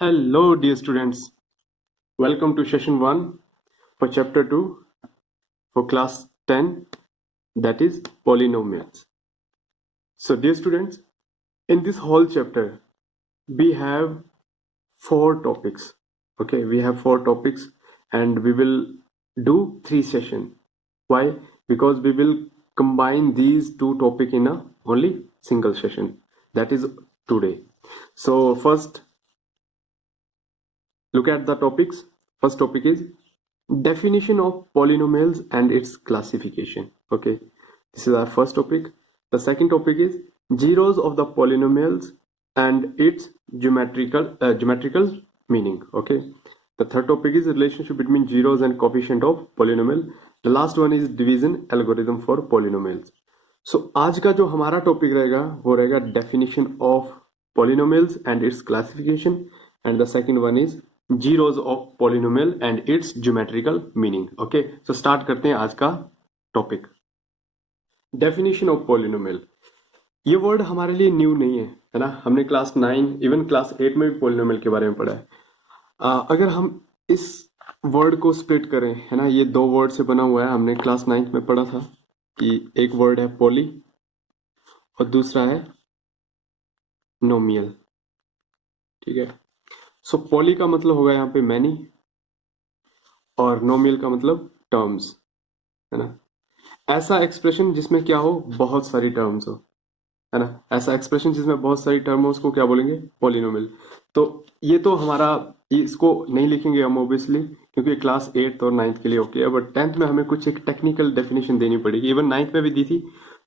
Hello, dear students. Welcome to session 1 for chapter 2 for class 10, that is polynomials. So, dear students, in this whole chapter, we have 4 topics. Okay, we have 4 topics and we will do 3 sessions. Why? Because we will combine these 2 topics in a only single session, that is today. So, first, look at the topics. First topic is definition of polynomials and its classification. Okay, this is our first topic. The second topic is zeros of the polynomials and its geometrical meaning. Okay, the third topic is relationship between zeros and coefficient of polynomial. The last one is division algorithm for polynomials. So आज का जो हमारा topic रहेगा वो रहेगा definition of polynomials and its classification, and the second one is zeros of polynomial and its geometrical meaning. Okay, so start करते हैं आज का टॉपिक. Definition of polynomial. ये वर्ड हमारे लिए न्यू नहीं है ना. हमने क्लास 9 इवन क्लास 8 में भी पोलिनोमियल के बारे में पढ़ा है. अगर हम इस वर्ड को स्प्लिट करें, है ना, ये 2 वर्ड से बना हुआ है. हमने क्लास 9 में पढ़ा था कि एक वर्ड है पॉली और दूसरा है नोमियल. ठीक है. सो पॉली का मतलब होगा यहाँ पे मैनी और नोमियल का मतलब टर्म्स, है ना. ऐसा एक्सप्रेशन जिसमें क्या हो, बहुत सारी टर्म्स हो, है ना. ऐसा एक्सप्रेशन जिसमें बहुत सारी टर्म हो उसको क्या बोलेंगे, पॉलिनोमियल. तो ये तो हमारा, इसको नहीं लिखेंगे हम ऑब्वियसली क्योंकि क्लास 8 और 9 के लिए ओके है, बट 10th में हमें कुछ एक टेक्निकल डेफिनेशन देनी पड़ेगी. इवन 9th में भी दी थी,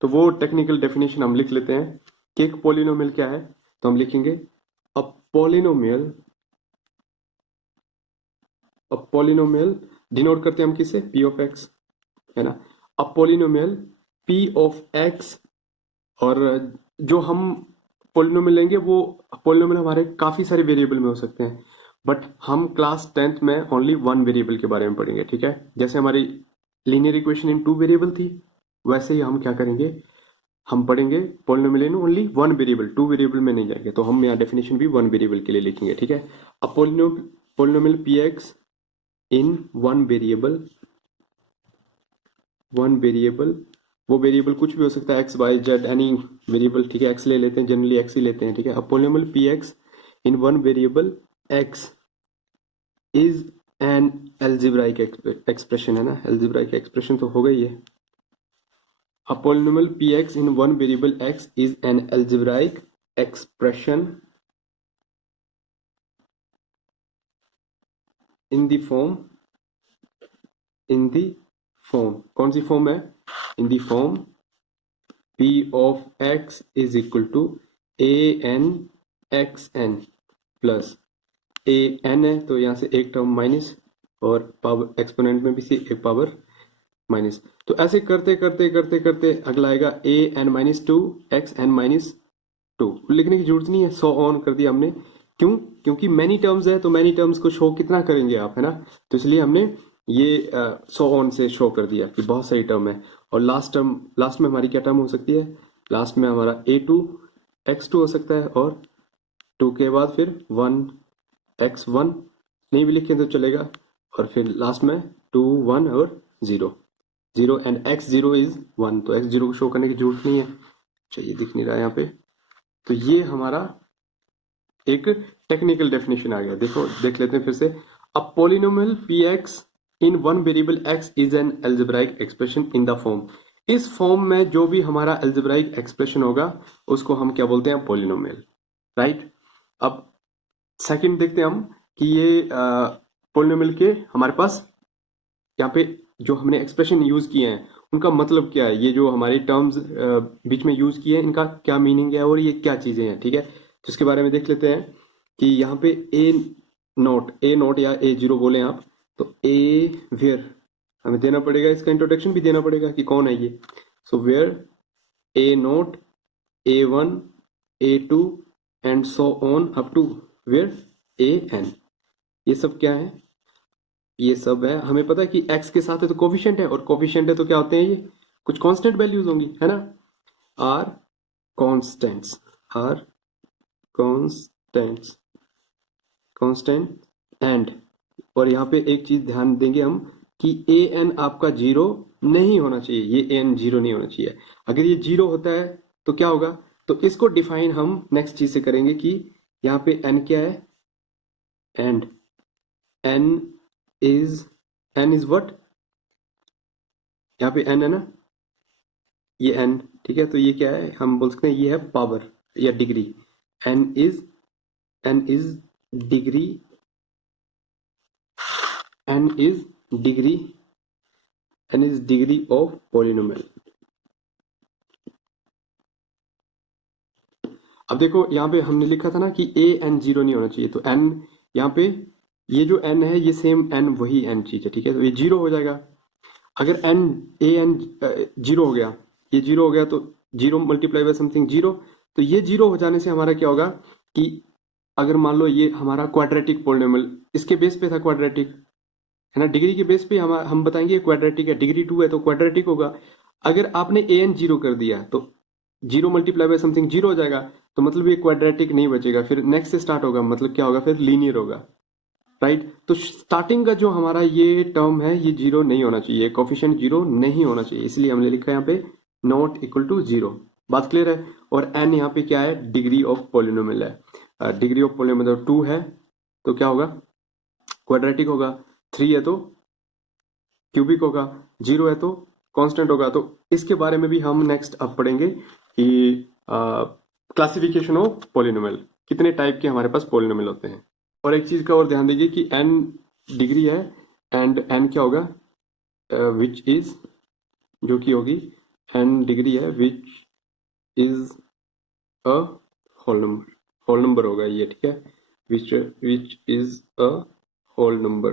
तो वो टेक्निकल डेफिनेशन हम लिख लेते हैं कि एक पॉलिनोमियल क्या है. तो हम लिखेंगे अ पॉलिनोमियल डिनोट करते हैं हम किससे, पी ऑफ एक्स, है ना. A polynomial P of x, और जो हम पॉलिनोमियल लेंगे वो पॉलिनोमियल हमारे काफी सारे वेरिएबल में हो सकते हैं, बट हम क्लास 10th में ओनली 1 वेरिएबल के बारे में पढ़ेंगे. ठीक है. जैसे हमारी लीनियर इक्वेशन इन 2 वेरिएबल थी, वैसे ही हम क्या करेंगे, हम पढ़ेंगे polynomial in only 1 variable, 2 variable में नहीं जाएंगे. तो हम यहाँ डेफिनेशन भी 1 वेरिएबल के लिए लिखेंगे. ठीक है. अब polynomial P X in 1 variable, वो वेरिएबल कुछ भी हो सकता है, X Y Z any variable. ठीक है. एक्स ले लेते हैं, जनरली एक्स ही लेते हैं. ठीक है. अब polynomial P X in 1 variable x is an algebraic expression, है ना. एल्जेब्राइक एक्सप्रेशन तो हो गई है. A polynomial px in 1 variable x is an algebraic expression in the form कौन सी फॉर्म है, in the form p of x is equal to a n x n plus a n है तो यहाँ से एक टर्म माइनस और power exponent में भी सी एक पावर माइनस. तो ऐसे करते करते करते करते अगला आएगा a n minus 2 x n minus 2. लिखने की जरूरत नहीं है, सो ऑन कर दिया हमने. क्यों? क्योंकि मैनी टर्म्स है तो मैनी टर्म्स को शो कितना करेंगे आप, है ना. तो इसलिए हमने ये सो ऑन से शो कर दिया कि बहुत सारी टर्म है. और लास्ट में हमारी क्या टर्म हो सकती है, लास्ट में हमारा a2 x2 हो सकता है, और 2 के बाद फिर 1 x1 नहीं भी लिखें तो चलेगा, और फिर लास्ट में 2 1 और 0 एंड x0 इज 1. तो x0 को शो करने की जरूरत नहीं है. चलिए, दिख नहीं रहा है यहाँ पे. तो ये हमारा एक टेक्निकल डेफिनेशन आ गया. देखो, देख लेते हैं फिर से. A polynomial px in 1 variable x is an algebraic expression in the form. इस फॉर्म में जो भी हमारा एल्जेब्राइक एक्सप्रेशन होगा उसको हम क्या बोलते हैं, पॉलिनोमियल. राइट. अब सेकंड देखते हैं हम कि ये पॉलिनोमियल के हमारे पास यहाँ पे जो हमने एक्सप्रेशन यूज किए हैं उनका मतलब क्या है, ये जो हमारी टर्म्स बीच में यूज किए हैं इनका क्या मीनिंग है और ये क्या चीजें हैं. ठीक है. तो इसके बारे में देख लेते हैं कि यहाँ पे ए नोट या a0 बोले आप, तो ए वेयर हमें देना पड़ेगा, इसका इंट्रोडक्शन भी देना पड़ेगा कि कौन है ये. So where a0 a1 a2 and so on up to where an. ये सब क्या है, ये सब है, हमें पता है कि x के साथ है तो कोफिशिएंट है, और कोफिशिएंट है तो क्या होते हैं, ये कुछ कांस्टेंट वैल्यूज होंगी, है ना. आर कांस्टेंट्स कांस्टेंट एंड, और यहाँ पे एक चीज ध्यान देंगे हम कि ए एन आपका जीरो नहीं होना चाहिए, ये ए एन जीरो नहीं होना चाहिए। अगर ये जीरो होता है तो क्या होगा, तो इसको डिफाइन हम नेक्स्ट चीज से करेंगे कि यहाँ पे एन क्या है, एंड एन इज व्हाट, यहाँ पे एन है ना, ये एन, ठीक है, तो ये क्या है, हम बोल सकते हैं ये है पावर या डिग्री, N is degree, N is degree of polynomial. अब देखो यहाँ पे हमने लिखा था ना कि ए एन जीरो नहीं होना चाहिए, तो एन यहाँ पे ये जो एन है ये सेम एन वही एन चीज है, ठीक है, तो ये जीरो हो जाएगा। अगर एन ए एन जीरो हो गया, ये जीरो हो गया, तो zero multiply by something zero, तो ये जीरो हो जाने से हमारा क्या होगा कि अगर मान लो ये हमारा क्वाड्रेटिक पॉलिनोमियल इसके बेस पे था, क्वाड्रेटिक है ना, डिग्री के बेस पे हम बताएंगे क्वाड्रेटिक है, डिग्री 2 है तो क्वाड्रेटिक होगा। अगर आपने ए एन जीरो कर दिया तो zero multiply by something zero हो जाएगा, तो मतलब ये क्वाड्रेटिक नहीं बचेगा, फिर नेक्स्ट से स्टार्ट होगा, मतलब क्या होगा, फिर लीनियर होगा, राइट। तो स्टार्टिंग का जो हमारा ये टर्म है ये जीरो नहीं होना चाहिए, कोफिशिएंट जीरो नहीं होना चाहिए, इसलिए हमने लिखा है यहाँ पे नॉट इक्वल टू जीरो। बात क्लियर है। और एन यहाँ पे क्या है, डिग्री ऑफ पॉलिनोमियल है, डिग्री ऑफ पॉलिनोमियल मतलब 2 है तो क्या होगा, क्वाड्रेटिक होगा, 3 है तो क्यूबिक होगा, 0 है तो कांस्टेंट होगा। तो इसके बारे में भी हम नेक्स्ट अब पढ़ेंगे कि क्लासिफिकेशन ऑफ पॉलिनोमियल, कितने टाइप के हमारे पास पॉलिनोमियल होते हैं। और एक चीज का और ध्यान दीजिए कि n डिग्री है एंड n क्या होगा, विच इज, जो कि होगी n डिग्री है which is a whole number होगा ये, ठीक है, which is a whole number.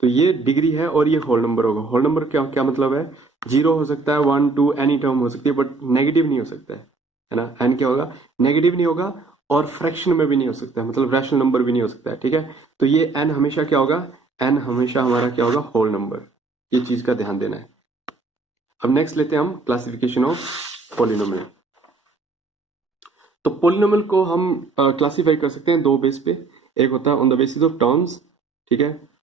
तो ये डिग्री है और ये होल नंबर होगा। होल नंबर क्या क्या मतलब है, जीरो हो सकता है, 1 2 एनी टर्म हो सकती है, बट नेगेटिव नहीं हो सकता है ना। एन क्या होगा, नेगेटिव नहीं होगा और फ्रैक्शन में भी नहीं हो सकता है, मतलब रैशनल नंबर भी नहीं हो सकता है, ठीक है। तो ये एन हमेशा क्या होगा, एन हमेशा हमारा क्या होगा, होल नंबर, ये चीज का ध्यान देना है। अब नेक्स्ट लेते हैं हम क्लासिफिकेशन ऑफ पॉलिनोमियल। तो पॉलिनोमियल को हम क्लासीफाई कर सकते हैं दो बेस पे, एक होता है on the basis of terms, ठीक है,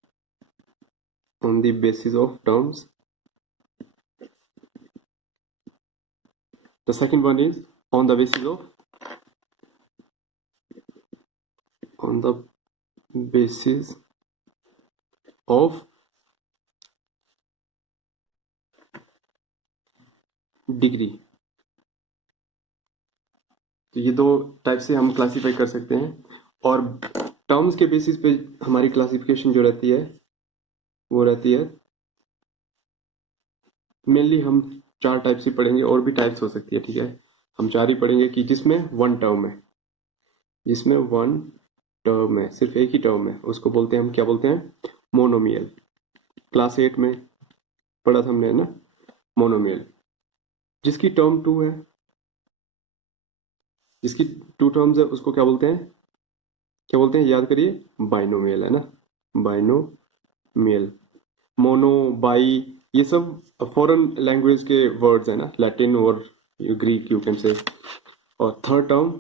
on the basis of terms. The second one is on the basis of degree. तो ये दो टाइप से हम क्लासीफाई कर सकते हैं। और टर्म्स के बेसिस पे हमारी क्लासिफिकेशन जो रहती है वो रहती है, मेनली हम 4 टाइप से पढ़ेंगे, और भी टाइप्स हो सकती है, ठीक है, हम 4 ही पढ़ेंगे कि जिसमें वन टर्म है, जिसमें वन टर्म है, सिर्फ एक ही टर्म है, उसको बोलते हैं, हम क्या बोलते हैं, मोनोमियल। क्लास 8 में पढ़ा था हमने ना, मोनोमियल। जिसकी टर्म 2 है, जिसकी 2 टर्म्स है, उसको क्या बोलते हैं, याद करिए, बाइनोमियल है ना, बाइनोमियल। मोनो, बाई, ये सब फॉरेन लैंग्वेज के वर्ड्स है ना, लैटिन और ग्रीक यू कैन से। और थर्ड टर्म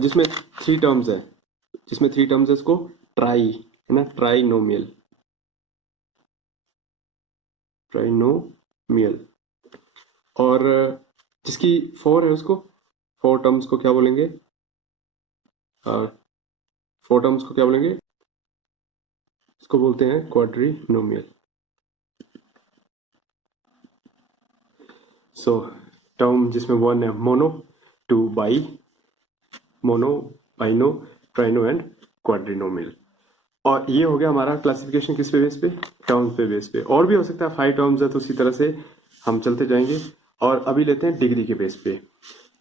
जिसमें 3 टर्म्स है, इसको ट्राई है ना, ट्राइनोमियल। और जिसकी 4 है, उसको 4 टर्म्स को क्या बोलेंगे, 4 टर्म्स को क्या बोलेंगे, इसको बोलते हैं क्वाड्रिनोमियल। सो टर्म जिसमें 1 है मोनो, 2 बाई, मोनो, बाइनो, ट्राइनो एंड क्वाड्रिनोमियल। और ये हो गया हमारा क्लासिफिकेशन किस पे बेस पे, टर्म्स पे बेस पे। और भी हो सकता है, 5 टर्म्स है तो उसी तरह से हम चलते जाएंगे। और अभी लेते हैं डिग्री के बेस पे।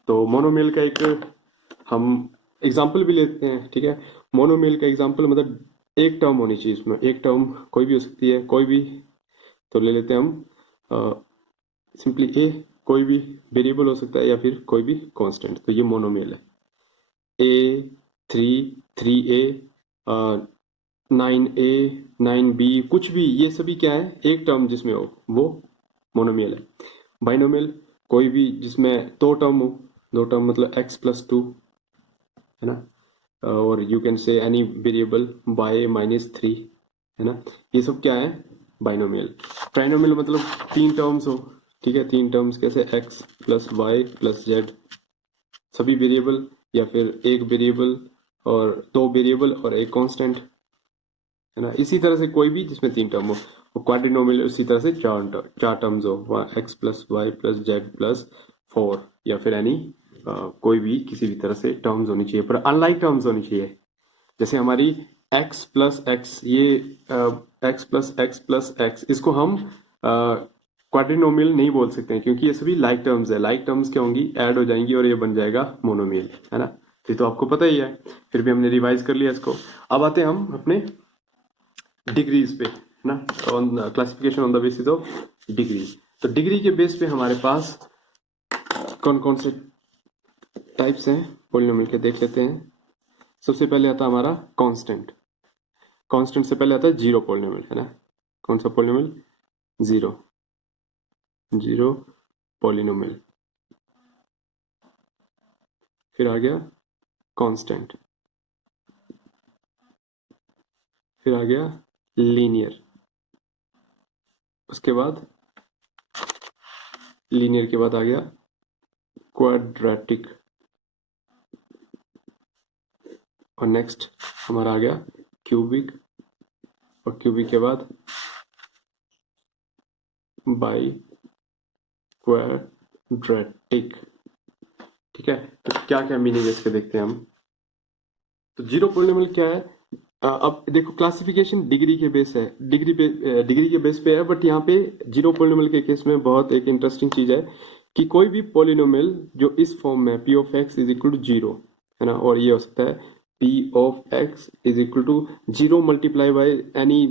तो मोनोमियल का एक हम एग्जाम्पल भी लेते हैं, ठीक है। मोनोमियल का एग्जाम्पल मतलब एक टर्म होनी चाहिए, इसमें एक टर्म कोई भी हो सकती है, कोई भी, तो ले लेते हैं हम सिंपली ए, कोई भी वेरिएबल हो सकता है या फिर कोई भी कांस्टेंट, तो ये मोनोमियल है। ए 3a 9a 9b कुछ भी, ये सभी क्या है, एक टर्म जिसमें हो वो मोनोमियल है। बाइनोमियल कोई भी जिसमें 2 टर्म हो, 2 टर्म मतलब x+2 है ना, और यू कैन से एनी वेरिएबल y-3, है ना, ये सब क्या है, बाइनोमियल। ट्राइनोमियल मतलब तीन टर्म्स हो, ठीक है, तीन टर्म्स कैसे, x plus Y plus Z, सभी वेरिएबल, या फिर एक वेरिएबल और दो वेरिएबल और एक कांस्टेंट, है ना, इसी तरह से कोई भी जिसमें तीन टर्म हो। क्वाड्रिनोमियल उसी तरह से चार टर्म्स हो, x plus Y plus Z plus 4, या फिर एनी कोई भी किसी भी तरह से टर्म्स होनी चाहिए, पर अनलाइक टर्म्स होनी चाहिए। जैसे हमारी x प्लस एक्स, ये x plus x plus x, इसको हम क्वाड्रिनोमियल नहीं बोल सकते हैं, क्योंकि ये सभी लाइक टर्म्स है। लाइक टर्म्स क्या होंगी, ऐड हो जाएंगी और ये बन जाएगा मोनोमियल, है ना। ये तो आपको पता ही है, फिर भी हमने रिवाइज कर लिया इसको। अब आते हैं हम अपने डिग्रीज पे, है ना, on classification on the basis of degree. तो डिग्री के बेस पे हमारे पास कौन कौन से टाइप्स हैं पॉलिनोमियल के, देख लेते हैं। सबसे पहले आता है हमारा कांस्टेंट। कांस्टेंट से पहले आता है जीरो पॉलिनोमियल, है ना। कौन सा पॉलिनोमियल, जीरो, जीरो पॉलिनोमियल। फिर आ गया कांस्टेंट, फिर आ गया लीनियर, उसके बाद लीनियर के बाद आ गया क्वाड्रेटिक, और नेक्स्ट हमारा आ गया क्यूबिक, और क्यूबिक के बाद बाई क्वाड्रेटिक। ठीक है, तो क्या क्या मीनिंग है इसके देखते हैं हम। तो जीरो पॉलिनोमियल क्या है, अब देखो क्लासिफिकेशन डिग्री के बेस है, डिग्री के बेस पे है, बट यहाँ पे जीरो पॉलिनोमियल के केस में बहुत एक इंटरेस्टिंग चीज है कि कोई भी पॉलिनोमियल जो इस फॉर्म में p of x is equal to zero, है ना, और ये हो सकता है p of x is equal to zero multiply by any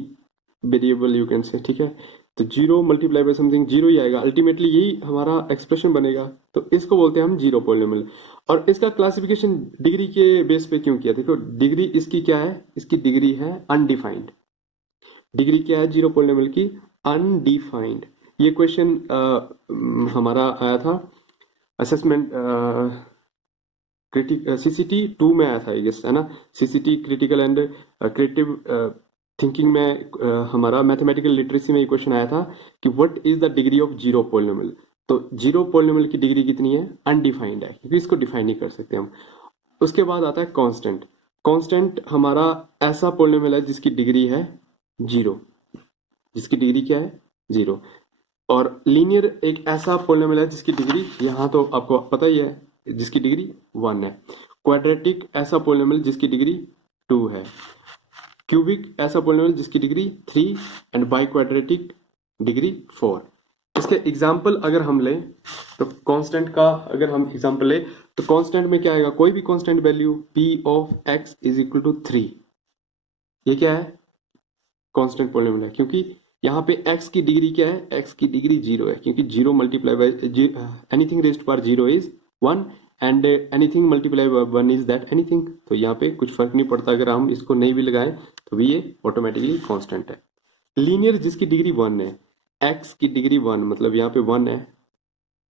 variable you can say, ठीक है। तो zero multiply by something zero ही आएगा, अल्टीमेटली यही हमारा एक्सप्रेशन बनेगा, तो इसको बोलते हैं हम जीरो पॉलिनोमियल। और इसका क्लासिफिकेशन डिग्री के बेस पे क्यों किया, देखो डिग्री इसकी क्या है, इसकी डिग्री है अनडिफाइंड। डिग्री क्या है जीरो पॉलिनोमियल की, अनडिफाइंड। ये क्वेश्चन हमारा आया था असेसमेंट सीसीटी 2 में आया था आई गेस, है ना। CCT critical and creative thinking में हमारा मैथमेटिकल लिटरेसी में ये क्वेश्चन आया था कि what is the degree of zero polynomial. तो जीरो पॉलिनोमियल की डिग्री कितनी है, अनडिफाइंड है, क्योंकि इसको डिफाइन नहीं कर सकते हम। उसके बाद आता है कांस्टेंट। कांस्टेंट हमारा ऐसा पॉलिनोमियल है जिसकी डिग्री है जीरो, जिसकी डिग्री क्या है, जीरो। और लीनियर एक ऐसा पॉलिनोमियल है जिसकी डिग्री, यहाँ तो आपको पता ही है, जिसकी डिग्री 1 है। क्वाड्रेटिक ऐसा पॉलिनोमियल जिसकी डिग्री 2 है। क्यूबिक ऐसा पॉलिनोमियल जिसकी degree 3, and by quadratic degree 4। इसके एग्जाम्पल अगर हम लें तो कांस्टेंट का अगर हम एग्जाम्पल लें तो कांस्टेंट में क्या आएगा, कोई भी constant value p of x is equal to 3, ये क्या है, कांस्टेंट पॉलिनोमियल है, क्योंकि यहाँ पे x की डिग्री क्या है, x की डिग्री जीरो है, क्योंकि zero multiply bye anything raised power zero is 1, and anything multiply by 1 is that anything. तो यहाँ पे कुछ फर्क नहीं पड़ता, अगर हम इसको नहीं भी लगाएं तो भी ये ऑटोमेटिकली कांस्टेंट है। लीनियर जिसकी डिग्री 1 है, x की डिग्री 1 मतलब यहाँ पे 1 है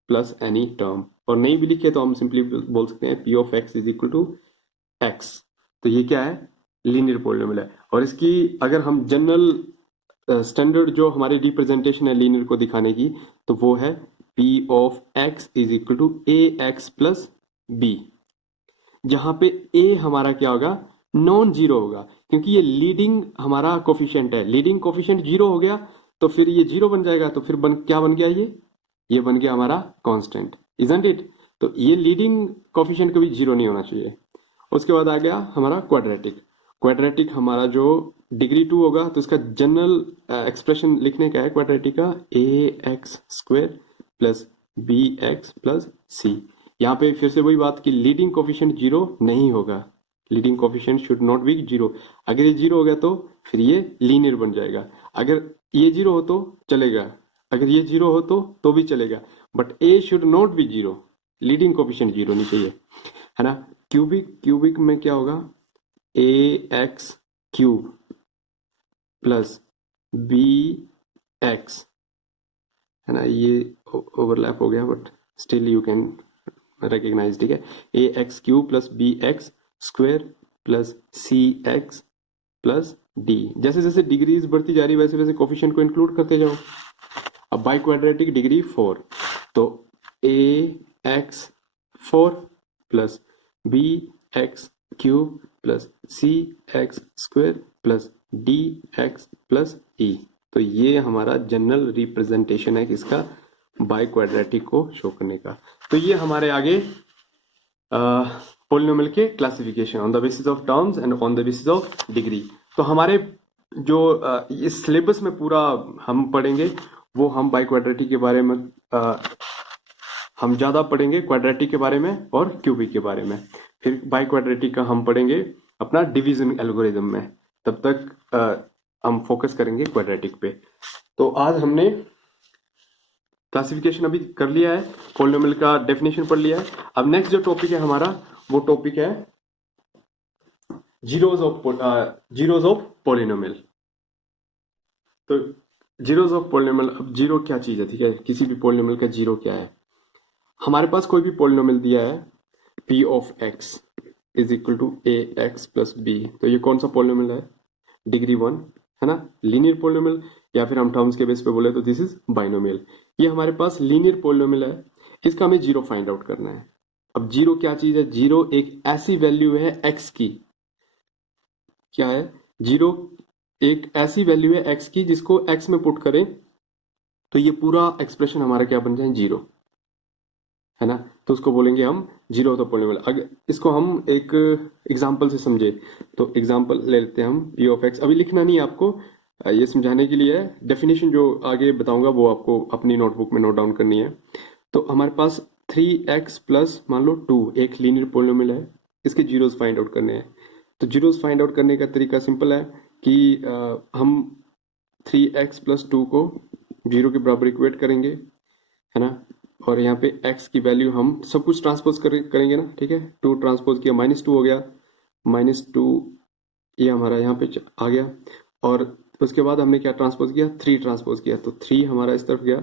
प्लस एनी टर्म, और नहीं भी लिखे तो हम सिंपली बोल सकते हैं p of x is equal to x। तो ये क्या है, लीनियर पॉलिनोमियल है। और इसकी अगर हम जनरल स्टैंडर्ड जो हमारी रिप्रेजेंटेशन है लीनियर को दिखाने की, तो वो है p of x is equal to A X plus B, जहां पे a हमारा क्या होगा, नॉन जीरो होगा, क्योंकि ये लीडिंग हमारा कोफिशिएंट है। लीडिंग कोफिशिएंट जीरो हो गया तो फिर ये जीरो बन जाएगा, तो फिर क्या बन गया, ये बन गया हमारा कांस्टेंट, इजंट इट। तो ये लीडिंग कोफिशिएंट कभी जीरो नहीं होना चाहिए। उसके बाद आ गया हमारा क्वाड्रेटिक। क्वाड्रेटिक हमारा जो डिग्री 2 होगा, तो इसका जनरल एक्सप्रेशन लिखने का है क्वाड्रेटिक का, a x square plus b x plus c. यहाँ पे फिर से वही बात कि लीडिंग कोफिशिएंट जीरो नहीं होगा, leading coefficient should not be zero. अगर ये जीरो हो गया तो फिर ये लीनियर बन जाएगा, अगर ये जीरो हो तो चलेगा, अगर ये जीरो हो तो भी चलेगा, but a should not be zero, leading coefficient zero नहीं चाहिए, है ना। क्यूबिक में क्या होगा, a x cube plus b x, है ना, ये ओवरलैप हो गया but still you can recognise, ठीक है। A x cube plus b x square plus c x plus d. जैसे जैसे डिग्रीज बढ़ती जा रही है वैसे वैसे कोफिशिएंट को इंक्लूड करते जाओ। अब बाई क्वाड्रेटिक डिग्री 4, तो a x 4 plus b x cube plus c x square plus d x plus e. तो ये हमारा जनरल रिप्रेजेंटेशन है किसका, बाई क्वाड्रेटिक को शो करने का। तो ये हमारे आगे पोलिनोमियल के classification on the basis of terms and on the basis of degree. तो हमारे जो इस सिलेबस में पूरा हम पढ़ेंगे वो हम बाई क्वाड्रेटिक के बारे में हम ज्यादा पढ़ेंगे, क्वाड्रेटिक के बारे में और क्यूबिक के बारे में। फिर बाई क्वाड्रेटिक का हम पढ़ेंगे अपना डिवीजन एल्गोरिथम में। तब तक हम फोकस करेंगे क्वाड्रेटिक पे। तो आज हमने क्लासिफिकेशन अभी कर लिया है, पोलिनोमियल का डेफिनेशन पढ़ लिया है। अब नेक्स्ट जो टॉपिक है हमारा वो टॉपिक है जीरोज ऑफ पोलिनोमियल। तो जीरोज ऑफ पोलिनोमियल, अब जीरो क्या चीज है, ठीक है, किसी भी पोलिनोमियल का जीरो क्या है। हमारे पास कोई भी पोलिनोमियल दिया है p of x is equal to A X plus B. तो ये कौन सा पोलिनोमियल है, डिग्री 1 है ना, लीनियर पोलिनोमियल, या फिर हम टर्म्स के बेस पे बोले तो दिस इज बाइनोमियल। ये हमारे पास लीनियर पोलिनोमियल है, इसका हमें जीरो फाइंड आउट करना है। अब जीरो क्या चीज है, जीरो एक ऐसी वैल्यू है x की, क्या है, जीरो एक ऐसी वैल्यू है x की जिसको x में पुट करें तो ये पूरा एक्सप्रेशन हमारा क्या बन जाए, जीरो, है ना। तो उसको बोलेंगे हम जीरो ऑफ द पोलिनोमियल। अगर इसको हम एक एग्जांपल से समझे तो एग्जांपल ले लेते हैं हम p ऑफ x। अभी लिखना नहीं है आपको, ये समझाने के लिए है। डेफिनेशन जो आगे बताऊंगा वो आपको अपनी नोटबुक में नोट डाउन करनी है। तो हमारे पास 3x प्लस मान लो 2 एक लीनियर पोलिनोमियल है, इसके जीरोस फाइंड आउट करने हैं। तो जीरोस फाइंड आउट करने का तरीका सिंपल है कि हम 3x प्लस 2 को जीरो के बराबर इक्वेट करेंगे, है ना, और यहाँ पे x की वैल्यू हम सब कुछ ट्रांसपोज करेंगे ना, ठीक है। 2 ट्रांसपोज किया -2 हो गया, -2 ये हमारा यहाँ पे आ गया। और उसके बाद हमने क्या ट्रांसपोज किया, 3 ट्रांसपोज किया, तो 3 हमारा इस तरफ गया,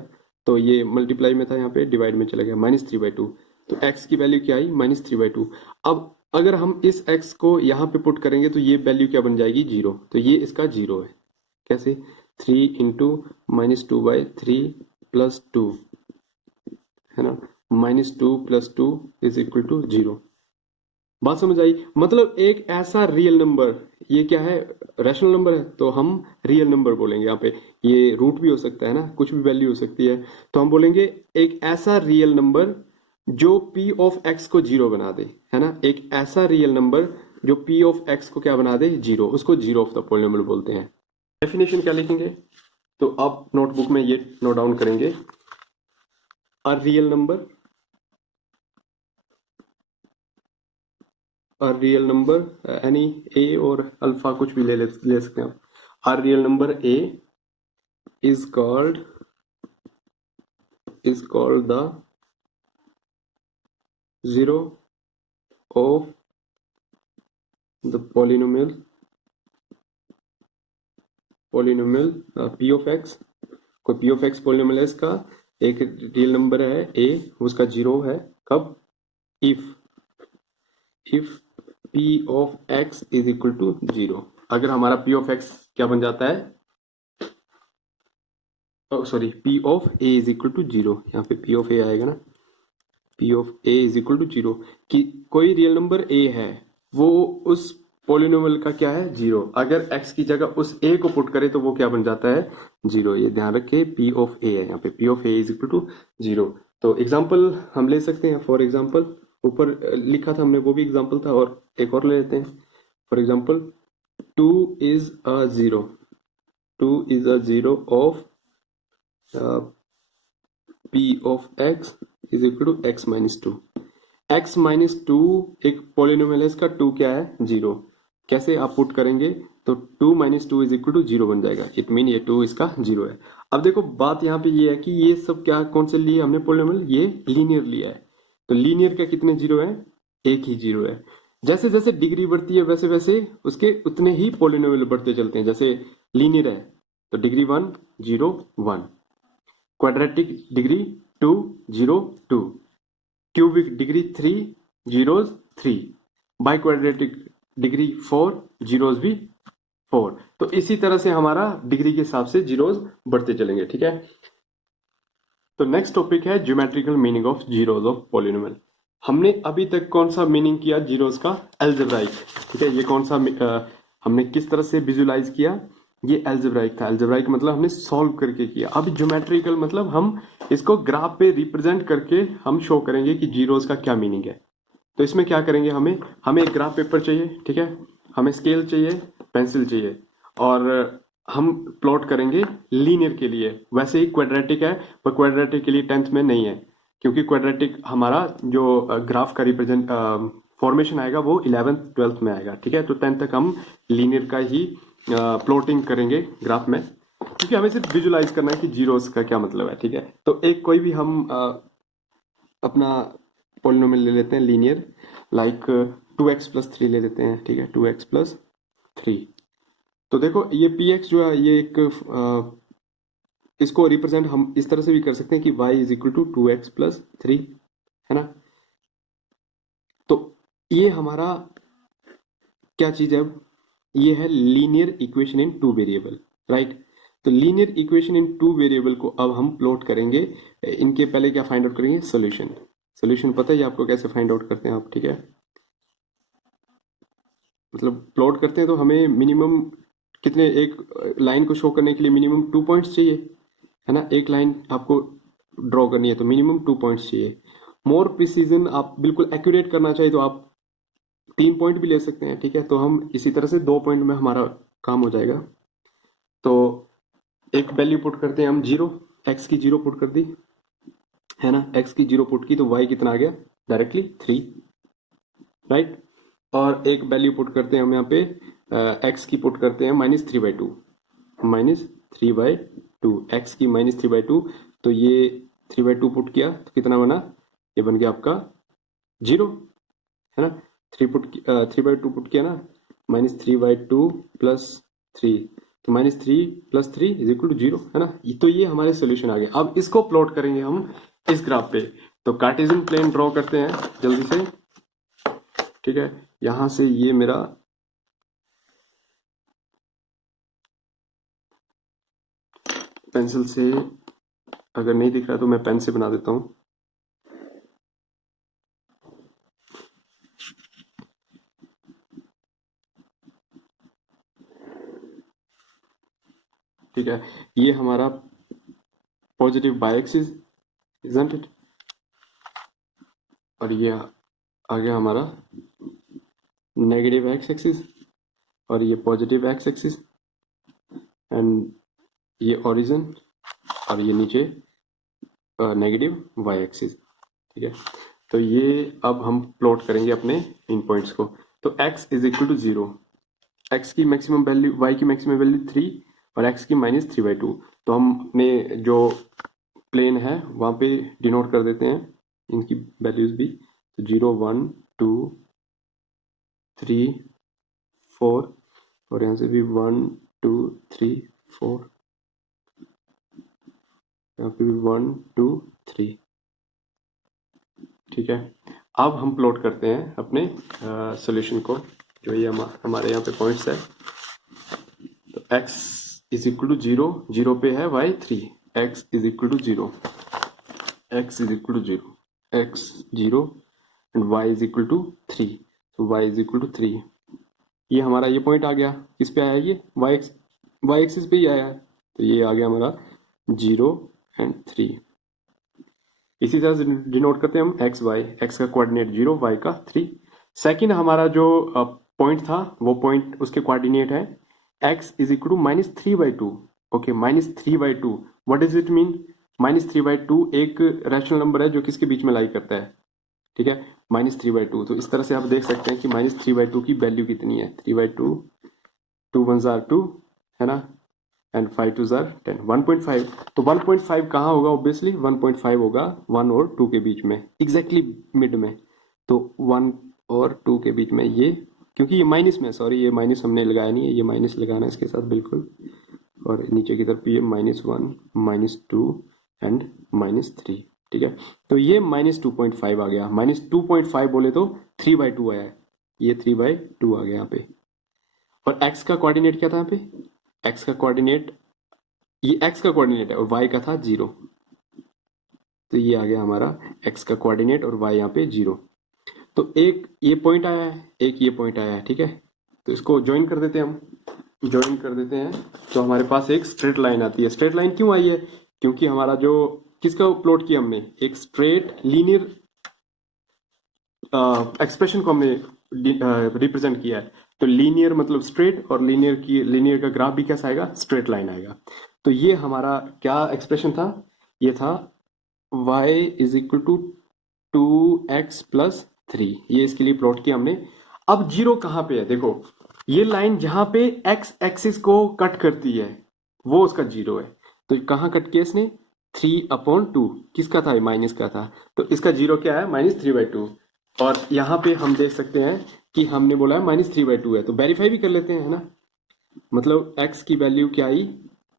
तो ये मल्टीप्लाई में था, यहाँ पे डिवाइड में चला गया, -3/2। तो x की वैल्यू क्या आई, -3/2। अब अगर हम इस x को यहाँ पे पुट करेंगे तो ये वैल्यू क्या बन जाएगी, जीरो। तो ये इसका जीरो है। कैसे, 3 इंटू -2/3 प्लस 2, है ना, -2 plus 2 is equal to zero. बात समझ आई। मतलब एक ऐसा रियल नंबर, ये क्या है, रैशनल नंबर है, तो हम रियल नंबर बोलेंगे। यहाँ पे ये रूट भी हो सकता है ना, कुछ भी वैल्यू हो सकती है, तो हम बोलेंगे एक ऐसा रियल नंबर जो p ऑफ x को जीरो बना दे, है ना, एक ऐसा रियल नंबर जो p ऑफ x को क्या बना दे, जीरो, उसको जीरो ऑफ द पोलिनोमियल बोलते हैं। डेफिनेशन क्या लिखेंगे, तो आप नोटबुक में ये नोट डाउन करेंगे, a real number, a real number, any a और अल्फा कुछ भी ले सकते हैं आप। a real number a is called the zero of the polynomial p of x। कोई p of x पोलिनोमियल है, इसका एक रियल नंबर है a, उसका जीरो है कब, if p of x is equal to zero. अगर हमारा p of x क्या बन जाता है, sorry, p of a is equal to zero, यहाँ पे p of a आएगा ना, p of a is equal to zero, कि कोई रियल नंबर a है वो उस पोलिनोमियल का क्या है, जीरो। अगर x की जगह उस a को पुट करे तो वो क्या बन जाता है, जीरो। ये ध्यान रखे, p of a है यहाँ पे, p of a is equal to zero. तो एग्जाम्पल हम ले सकते हैं। फॉर एग्जाम्पल ऊपर लिखा था हमने, वो भी एग्जाम्पल था, और एक और ले लेते हैं। For example 2 is a zero, 2 is a zero of p of x is equal to x minus 2। x minus 2 एक पोलिनोमियल है, इसका 2 क्या है, जीरो। कैसे आप पुट करेंगे, तो 2 minus 2 is equal to zero बन जाएगा, इट मीन ये 2 इसका जीरो है। अब देखो बात यहाँ पे ये है कि ये सब क्या, कौन से लिए हमने पोलिनोमियल, ये लीनियर लिया है। तो लीनियर का कितने जीरो है, एक ही जीरो है। जैसे जैसे डिग्री बढ़ती है वैसे वैसे उसके उतने ही पोलिनोमियल बढ़ते चलते हैं। जैसे लीनियर है तो degree 1 0 1, quadratic degree 2 0 2, cubic degree 3 0 3, by quadratic degree 4, zeros भी 4। तो इसी तरह से हमारा डिग्री के हिसाब से जीरोज बढ़ते चलेंगे, ठीक है। तो नेक्स्ट टॉपिक है geometrical meaning of zeros of polynomial. हमने अभी तक कौन सा मीनिंग किया जीरोज का? एल्जेब्राइक, ठीक है। ये कौन सा हमने किस तरह से विजुलाइज किया? ये एल्जेब्राइक था। एल्जेब्राइक मतलब हमने सॉल्व करके किया। अब ज्योमेट्रिकल मतलब हम इसको ग्राफ पे रिप्रेजेंट करके हम शो करेंगे कि जीरोज का क्या मीनिंग है। तो इसमें क्या करेंगे, हमें एक ग्राफ पेपर चाहिए, ठीक है, हमें स्केल चाहिए, पेंसिल चाहिए, और हम प्लॉट करेंगे लीनियर के लिए। वैसे ही क्वाड्रेटिक है, पर क्वाड्रेटिक के लिए 10th में नहीं है, क्योंकि क्वाड्रेटिक हमारा जो ग्राफ का रिप्रेजेंट फॉर्मेशन आएगा वो 11th 12th में आएगा, ठीक है। तो 10th तक हम लीनियर का ही प्लॉटिंग करेंगे ग्राफ में, क्योंकि हमें सिर्फ विजुलाइज करना है कि जीरोस का क्या मतलब है, ठीक है। तो एक कोई भी हम अपना पॉलिनोमियल ले लेते हैं लीनियर, लाइक 2x + 3 ले लेते हैं, ठीक है, 2x + 3। तो देखो ये px जो है ये एक इसको रिप्रेजेंट हम इस तरह से भी कर सकते हैं कि y = 2x + 3, है ना। तो ये हमारा क्या चीज है? अब ये है linear equation in 2 variable, right. तो लीनियर इक्वेशन इन 2 वेरिएबल को अब हम प्लॉट करेंगे। इनके पहले क्या फाइंड आउट करेंगे? सोल्यूशन। सोल्यूशन पता है आपको कैसे फाइंड आउट करते हैं आप, ठीक है। मतलब प्लॉट करते हैं तो हमें मिनिमम कितने, एक लाइन को शो करने के लिए मिनिमम 2 पॉइंट्स चाहिए, है ना। एक लाइन आपको ड्रॉ करनी है तो मिनिमम 2 पॉइंट्स चाहिए। मोर प्रिसीजन आप बिल्कुल एक्यूरेट करना चाहिए तो आप 3 पॉइंट भी ले सकते हैं, ठीक है। तो हम इसी तरह से 2 पॉइंट में हमारा काम हो जाएगा। तो एक वैल्यू पुट करते हैं हम 0, x की 0 पुट कर दी, है ना। x की 0 पुट की तो y कितना आ गया? Directly 3, right. और एक वैल्यू पुट करते हैं हम यहाँ पे x की पुट करते हैं -3/2, -3/2, x की -3/2। तो ये 3/2 पुट किया तो कितना बना? ये बन गया आपका 0, है ना। 3/2 पुट किया ना, -3/2 + 3, तो -3 + 3 = 0, है ना। तो ये हमारे सोल्यूशन आ गए। अब इसको प्लॉट करेंगे हम इस ग्राफ पे। तो कार्टेशियन प्लेन ड्रॉ करते हैं जल्दी से, ठीक है। यहां से ये मेरा पेंसिल से, अगर नहीं दिख रहा तो मैं पेन से बना देता हूं। ठीक है, ये हमारा positive y axis, isn't it, और ये आ गया हमारा नेगेटिव एक्स एक्सिस, और ये पॉजिटिव एक्स एक्सिस, एंड ये ओरिजिन, और ये नीचे नेगेटिव वाई एक्सिस, ठीक है। तो ये अब हम प्लॉट करेंगे अपने इन पॉइंट्स को। तो x = 0, x की मैक्सिमम वैल्यू, y की मैक्सिमम वैल्यू 3 और x की -3/2। तो हमने जो प्लेन है वहां पे डिनोट कर देते हैं इनकी वैल्यूज भी। तो 0 1 2 3 4, और यहाँ से भी 1 2 3 4, यहाँ पे भी 1 2 3, ठीक है। अब हम प्लॉट करते हैं अपने सॉल्यूशन को, जो ये हमारे यहाँ पे पॉइंट्स है। तो x = 0, 0 पे है y 3, x = 0, x = 0, x 0 and y = 3, तो y = 3। ये हमारा ये पॉइंट आ गया, किस पे आया? ये y एक्सिस पे ही आया है। तो ये आ गया हमारा 0 एंड 3। इसी तरह से डिनोट करते हैं हम एक्स वाई, एक्स का कोऑर्डिनेट 0, वाई का 3। सेकंड हमारा जो पॉइंट था वो पॉइंट, उसके कोऑर्डिनेट है x = -3/2। Okay, -3/2 what does it mean? -3/2 एक रैशनल नंबर है जो किसके बीच में लाई करता है, ठीक है, -3/2। तो इस तरह से आप देख सकते हैं कि -3/2 की वैल्यू कितनी है। 3/2, 2 1 2, है ना, एंड 5 2 10, 1.5। तो 1.5 कहाँ होगा? ऑब्वियसली 1.5 होगा 1 और 2 के बीच में, एग्जैक्टली मिड में। तो 1 और 2 के बीच में ये, क्योंकि ये माइनस में, सॉरी ये माइनस हमने लगाया नहीं है, ये माइनस लगाना है इसके साथ बिल्कुल। और नीचे की तरफ ये -1 -2 एंड -3, ठीक है। तो ये -2.5 आ गया। -2.5 बोले तो 3/2 आया है, ये 3/2 आ गया यहाँ पे। और x का कोऑर्डिनेट क्या था यहाँ पे, x का कोऑर्डिनेट, ये x का कोऑर्डिनेट है और y का था 0, तो ये आ गया हमारा x का कोऑर्डिनेट और y यहाँ पे 0। तो एक ये पॉइंट आया है, एक ये पॉइंट आया है, ठीक है। तो इसको ज्वाइन कर देते हैं, हम ज्वाइन कर देते हैं, तो हमारे पास एक स्ट्रेट लाइन आती है। स्ट्रेट लाइन क्यों आई है, क्योंकि हमारा जो किसका प्लॉट किया हमने, एक स्ट्रेट लीनियर एक्सप्रेशन को हमने रिप्रेजेंट किया है। तो लीनियर मतलब स्ट्रेट, और लीनियर का ग्राफ भी कैसा आएगा, स्ट्रेट लाइन आएगा। तो ये हमारा क्या एक्सप्रेशन था, ये था y is equal to 2x plus 3, ये इसके लिए प्लॉट किया हमने। अब जीरो कहां पे है, देखो ये लाइन जहां पे x एक्सिस को कट करती है वो उसका जीरो है। तो कहां कट किया इसने, 3/2, किसका था, माइनस का था, तो इसका जीरो क्या है, -3/2। और यहाँ पे हम देख सकते हैं कि हमने बोला है -3/2 है, तो वेरीफाई भी कर लेते हैं, है ना। मतलब x की वैल्यू क्या आई,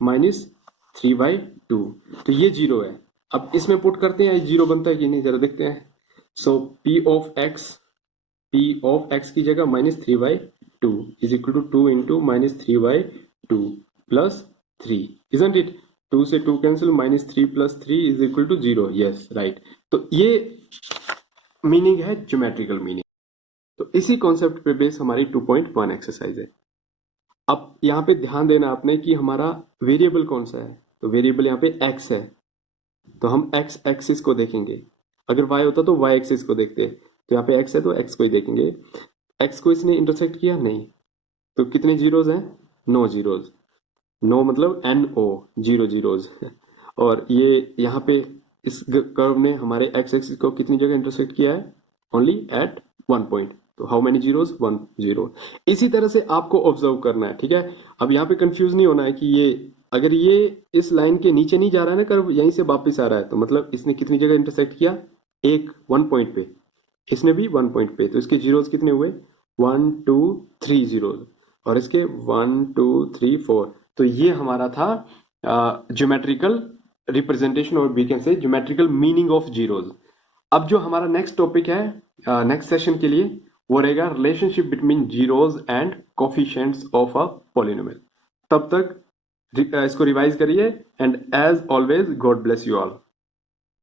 -3/2, तो ये जीरो है। अब इसमें पुट करते हैं, जीरो बनता है कि नहीं, जरा देखते हैं। सो p ऑफ x की जगह -3/2 is equal to 2 into -3/2 plus 3, isn't it. 2 से 2 cancel, -3 plus 3 is equal to 0, yes right. तो ये मीनिंग है ज्योमेट्रिकल मीनिंग। तो इसी कॉन्सेप्ट पे बेस हमारी 2.1 एक्सरसाइज है। अब यहाँ पे ध्यान देना आपने कि हमारा वेरिएबल कौन सा है, तो वेरिएबल यहाँ पे x है, तो हम x एक्सिस को देखेंगे। अगर y होता तो y एक्सिस को देखते, तो यहाँ पे x है तो x को ही देखेंगे। x को इसने इंटरसेक्ट किया नहीं, तो कितने जीरोज हैं, 9 जीरोज, 9 मतलब NO, 0 जीरोज। और ये यहाँ पे इस कर्व ने हमारे x एक्सिस को कितनी जगह इंटरसेक्ट किया है, ओनली एट 1 पॉइंट। तो हाउ मेनी जीरोज, 1 0। इसी तरह से आपको ऑब्जर्व करना है, ठीक है। अब यहाँ पे कंफ्यूज नहीं होना है कि ये अगर ये इस लाइन के नीचे नहीं जा रहा है ना कर्व, यहीं से वापस आ रहा है, तो मतलब इसने कितनी जगह इंटरसेक्ट किया, एक 1 पॉइंट पे, इसने भी 1 पॉइंट पे, तो इसके जीरोज कितने हुए, 1 2 3 जीरोज, और इसके 1 2 3 4। तो ये हमारा था ज्योमेट्रिकल रिप्रेजेंटेशन, और we can say geometrical meaning of zeros. अब जो हमारा नेक्स्ट टॉपिक है नेक्स्ट सेशन के लिए, वो रहेगा relationship between zeros and coefficients of a polynomial. तब तक इसको रिवाइज करिए, and as always God bless you all.